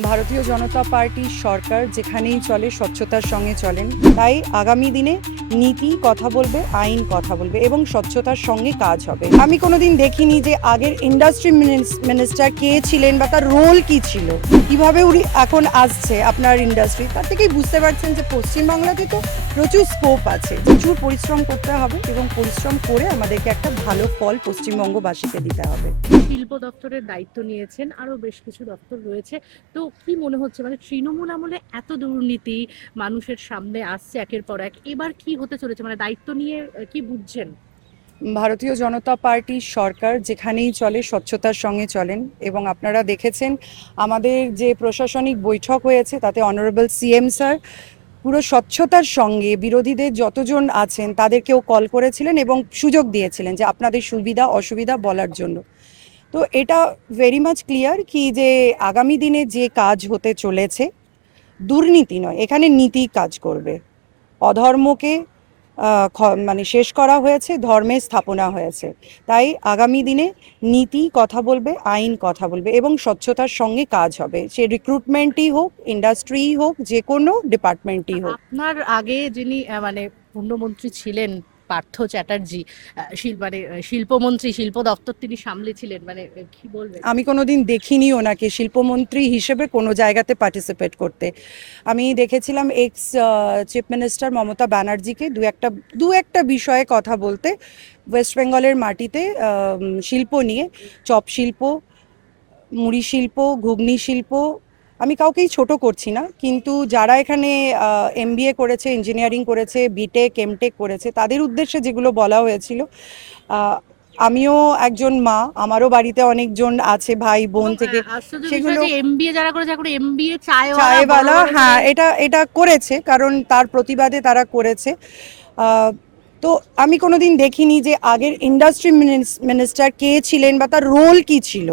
ভারতীয় জনতা পার্টির সরকার যেখানেই চলে স্বচ্ছতার সঙ্গে চলেন। তাই আগামী দিনে নীতি কথা বলবে, আইন কথা বলবে এবং স্বচ্ছতার সঙ্গে কাজ হবে। আমি কোনোদিন দেখিনি যে আগের ইন্ডাস্ট্রি মিনিস্টার কে ছিলেন বা তার রোল কি ছিল, কিভাবে উনি এখন আসছে আপনার ইন্ডাস্ট্রি, তার থেকেই বুঝতে পারছেন যে পশ্চিমবাংলাতে তো প্রচুর স্কোপ আছে। প্রচুর পরিশ্রম করতে হবে এবং পরিশ্রম করে আমাদেরকে একটা ভালো ফল পশ্চিমবঙ্গবাসীকে দিতে হবে। শিল্প দপ্তরের দায়িত্ব নিয়েছেন, আরো বেশ কিছু দপ্তর রয়েছে। তো কি মনে হচ্ছে, মানে তৃণমূল আমলে এত দুর্নীতি মানুষের সামনে আসছে একের পর এক, এবার কি হতে চলেছে, মানে দায়িত্ব নিয়ে কি বুঝছেন? ভারতীয় জনতা পার্টির সরকার যেখানেই চলে স্বচ্ছতার সঙ্গে চলেন এবং আপনারা দেখেছেন আমাদের যে প্রশাসনিক বৈঠক হয়েছে তাতে অনারেবল সিএম স্যার পুরো স্বচ্ছতার সঙ্গে বিরোধীদের যতজন আছেন তাদেরকেও কল করেছিলেন এবং সুযোগ দিয়েছিলেন যে আপনাদের সুবিধা অসুবিধা বলার জন্য। তো এটা ভেরি মাচ ক্লিয়ার কি যে আগামী দিনে যে কাজ হতে চলেছে দুর্নীতি নয়, এখানে নীতি কাজ করবে। অধর্মকে মানে শেষ করা হয়েছে, ধর্মের স্থাপনা হয়েছে। তাই আগামী দিনে নীতি কথা বলবে, আইন কথা বলবে এবং স্বচ্ছতার সঙ্গে কাজ হবে। সে রিক্রুটমেন্টই হোক, ইন্ডাস্ট্রিই হোক, যে কোনো ডিপার্টমেন্টই হোক। আপনার আগে যিনি মানে পূর্ণমন্ত্রী ছিলেন, পার্থ চ্যাটার্জি, মানে শিল্পমন্ত্রী, শিল্প দপ্তর তিনি সামলেছিলেন, মানে কি বলবেন? আমি কোনোদিন দেখিনি ওনাকে শিল্পমন্ত্রী হিসেবে কোনো জায়গাতে পার্টিসিপেট করতে। আমি দেখেছিলাম এক্স চিফ মিনিস্টার মমতা ব্যানার্জিকে দু একটা বিষয়ে কথা বলতে ওয়েস্ট বেঙ্গলের মাটিতে শিল্প নিয়ে, চপ শিল্প, মুড়ি শিল্প, ঘুগনি শিল্প। আমি কাউকেই ছোট করছি না, কিন্তু যারা এখানে এমবিএ করেছে, ইঞ্জিনিয়ারিং করেছে, বিটেক এমটেক করেছে, তাদের উদ্দেশ্যে যেগুলো বলা হয়েছিল, আমিও একজন মা, আমারও বাড়িতে অনেকজন আছে ভাই বোন থেকে, আশ্চর্য বিষয় সেগুলো যে এমবিএ যারা করেছে, এখন এমবিএ চায়ওয়ালা চায়ওয়ালা, হ্যাঁ, এটা করেছে কারণ তার প্রতিবাদে তারা করেছে। তো আমি কোনোদিন দেখিনি যে আগের ইন্ডাস্ট্রি মিনিস্টার কে ছিলেন বা তার রোল কি ছিল,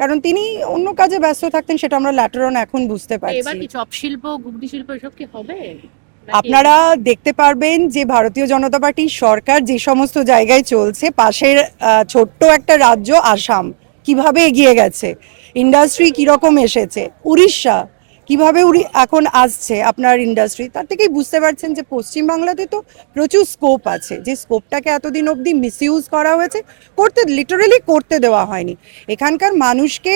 কারণ তিনি অন্য কাজে ব্যস্ত থাকতেন, সেটা আমরা ল্যাটার অন এখন বুঝতে এবার পারছি। কি চপ শিল্প, ঘুগনি শিল্প এসব কি হবে? আপনারা দেখতে পারবেন যে ভারতীয় জনতা পার্টির সরকার যে সমস্ত জায়গায় চলছে, পাশের ছোট্ট একটা রাজ্য আসাম কিভাবে এগিয়ে গেছে, ইন্ডাস্ট্রি কিরকম এসেছে, উড়িষ্যা কিভাবে এখন আসছে আপনার ইন্ডাস্ট্রি, তার থেকেই বুঝতে পারছেন যে পশ্চিমবাংলাতে তো প্রচুর স্কোপ আছে। যে স্কোপটাকে এতদিন অবধি মিসইউজ করা হয়েছে, লিটারেলি করতে দেওয়া হয়নি। এখানকার মানুষকে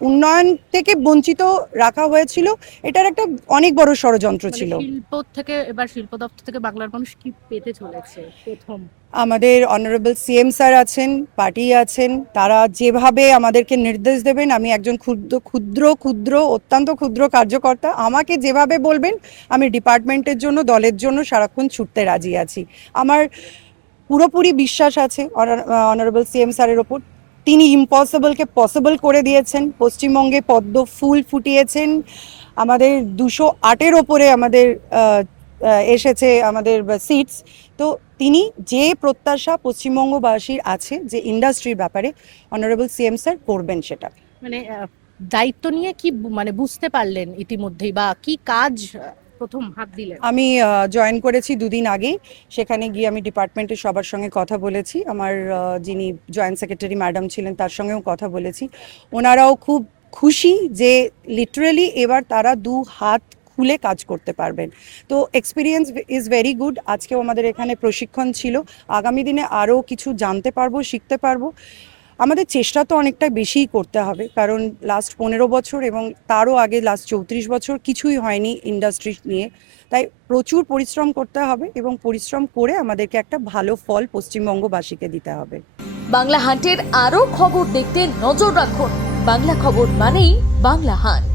উন্নয়ন থেকে বঞ্চিত রাখা হয়েছিল, এটার একটা অনেক বড় ষড়যন্ত্র মানে ছিল। শিল্প থেকে, এবার শিল্প দপ্তর থেকে বাংলার মানুষ কি পেতে চলেছে প্রথম? আমাদের অনারেবল সিএম স্যার আছেন, পার্টি আছেন, তারা যেভাবে আমাদেরকে নির্দেশ দেবেন, আমি একজন ক্ষুদ্র ক্ষুদ্র ক্ষুদ্র অত্যন্ত ক্ষুদ্র কার্যকর্তা, আমাকে যেভাবে বলবেন আমি ডিপার্টমেন্টের জন্য, দলের জন্য সারাক্ষণ ছুটতে রাজি আছি। আমার পুরোপুরি বিশ্বাস আছে অনারেবল সিএম স্যারের ওপর। তিনি ইম্পসিবলকে পসিবল করে দিয়েছেন, পশ্চিমবঙ্গে পদ্ম ফুল ফুটিয়েছেন। আমাদের 208-এর ওপরে আমাদের এসেছে আমাদের সিটস। তো তিনি যে প্রত্যাশা পশ্চিমবঙ্গবাসীর আছে যে ইন্ডাস্ট্রির ব্যাপারে, অনারেবল সিএম স্যার করবেন সেটা। মানে দায়িত্ব নিয়ে কি মানে বুঝতে পারলেন ইতিমধ্যেই, বা কি কাজ প্রথম হাত দিলেন? আমি জয়েন করেছি দুদিন আগেই। সেখানে গিয়ে আমি ডিপার্টমেন্টের সবার সঙ্গে কথা বলেছি, আমার যিনি জয়েন্ট সেক্রেটারি ম্যাডাম ছিলেন তার সঙ্গেও কথা বলেছি। ওনারাও খুব খুশি যে লিটারেলি এবার তারা দু হাত খুলে কাজ করতে পারবেন। তো এক্সপিরিয়েন্স ইজ ভেরি গুড। আজকেও আমাদের এখানে প্রশিক্ষণ ছিল, আগামী দিনে আরও কিছু জানতে পারবো, শিখতে পারবো। আমাদের চেষ্টা তো অনেকটা বেশিই করতে হবে, কারণ লাস্ট 15 বছর এবং তারও আগে লাস্ট 34 বছর কিছুই হয়নি ইন্ডাস্ট্রি নিয়ে। তাই প্রচুর পরিশ্রম করতে হবে এবং পরিশ্রম করে আমাদেরকে একটা ভালো ফল পশ্চিমবঙ্গবাসীকে দিতে হবে। বাংলা হান্টের আরও খবর দেখতে নজর রাখুন। বাংলা খবর মানেই বাংলা হান্ট।